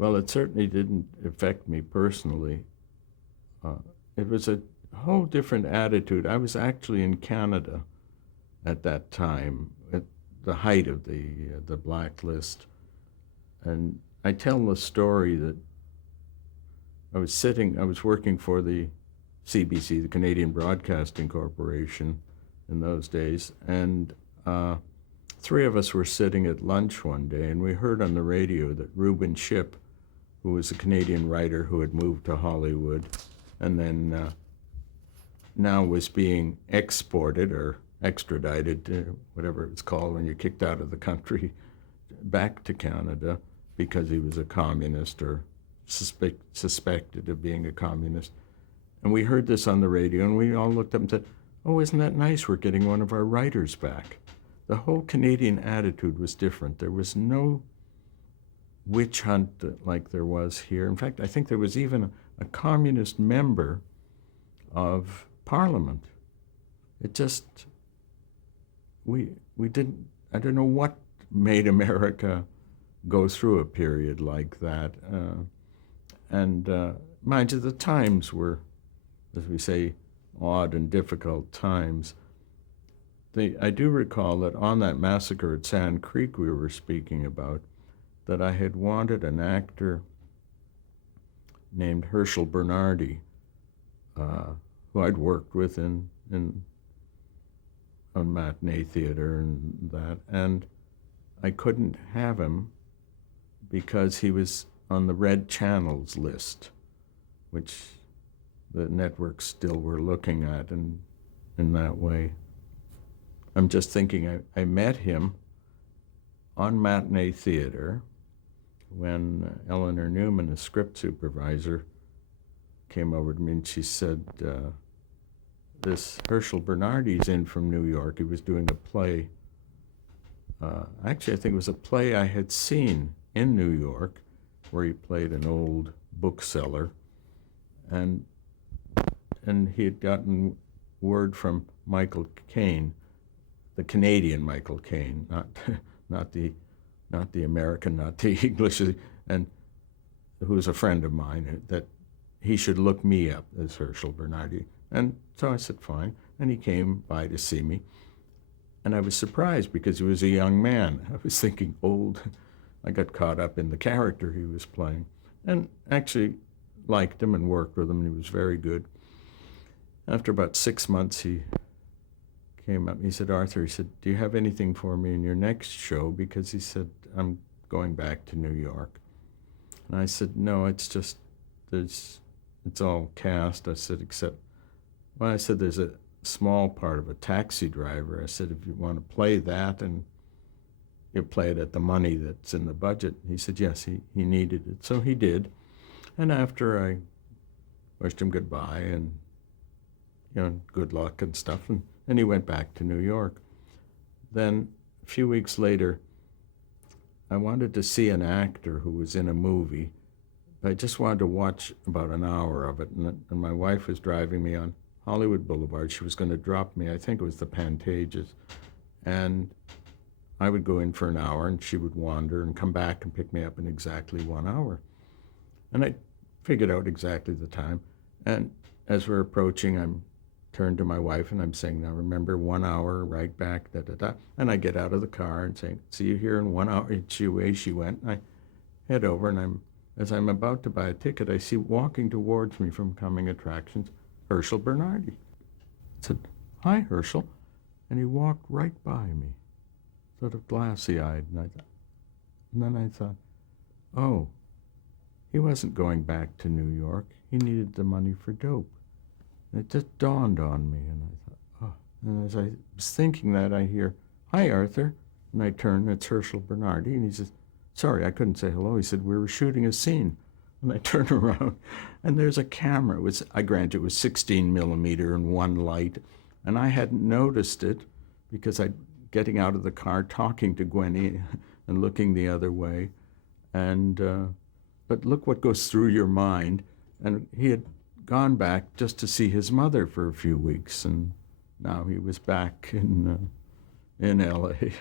Well, it certainly didn't affect me personally. It was a whole different attitude. I was actually in Canada at that time, at the height of the Blacklist, and I tell the story that I was working for the CBC, the Canadian Broadcasting Corporation, in those days, and three of us were sitting at lunch one day, and we heard on the radio that Reuben Ship, who was a Canadian writer who had moved to Hollywood, and then now was being exported or extradited, whatever it's called when you're kicked out of the country, back to Canada because he was a communist or suspected of being a communist. And we heard this on the radio, and we all looked up and said, "Oh, isn't that nice? We're getting one of our writers back." The whole Canadian attitude was different. There was no witch hunt like there was here. In fact, I think there was even a communist member of Parliament. It just, we didn't, I don't know what made America go through a period like that. Mind you, the times were, as we say, odd and difficult times. I do recall that on that massacre at Sand Creek we were speaking about, that I had wanted an actor named Herschel Bernardi, who I'd worked with on matinee theater and that, and I couldn't have him because he was on the red channels list, which the networks still were looking at in that way. I'm just thinking, I met him on matinee theater when Eleanor Newman, a script supervisor, came over to me and she said, this Herschel Bernardi's in from New York. He was doing a play. Actually, I think it was a play I had seen in New York where he played an old bookseller. And he had gotten word from Michael Caine, the Canadian Michael Caine, not the American, not the English, and who's a friend of mine, that he should look me up as Herschel Bernardi. And so I said, fine. And he came by to see me. And I was surprised because he was a young man. I was thinking old. I got caught up in the character he was playing. And actually liked him and worked with him, and he was very good. After about 6 months, he came up and he said, "Arthur," he said, "do you have anything for me in your next show?" Because he said, "I'm going back to New York." And I said, "No, it's just, it's all cast." I said, I said, "There's a small part of a taxi driver." I said, "If you want to play that and you play it at the money that's in the budget." He said, yes, he needed it. So he did. And after I wished him goodbye and, good luck and stuff, and he went back to New York. Then a few weeks later, I wanted to see an actor who was in a movie. I just wanted to watch about an hour of it, and my wife was driving me on Hollywood Boulevard. She was going to drop me, I think it was the Pantages, and I would go in for an hour, and she would wander and come back and pick me up in exactly 1 hour. And I figured out exactly the time, and as we're approaching, I'm turned to my wife, and I'm saying, "Now remember, 1 hour, right back, da-da-da." And I get out of the car and say, "See you here in 1 hour." And away she went, and I head over, and as I'm about to buy a ticket, I see walking towards me from Coming Attractions, Herschel Bernardi. I said, "Hi, Herschel." And he walked right by me, sort of glassy-eyed, and then I thought, oh, he wasn't going back to New York. He needed the money for dope. And it just dawned on me, and I thought, oh. And as I was thinking that, I hear, "Hi, Arthur." And I turn, and it's Herschel Bernardi, and he says, "Sorry, I couldn't say hello." He said, "We were shooting a scene." And I turn around, and there's a camera. I grant it was 16 millimeter and one light, and I hadn't noticed it because I'd getting out of the car, talking to Gwenny, and looking the other way, and but look what goes through your mind. And he had gone back just to see his mother for a few weeks, and now he was back in L.A.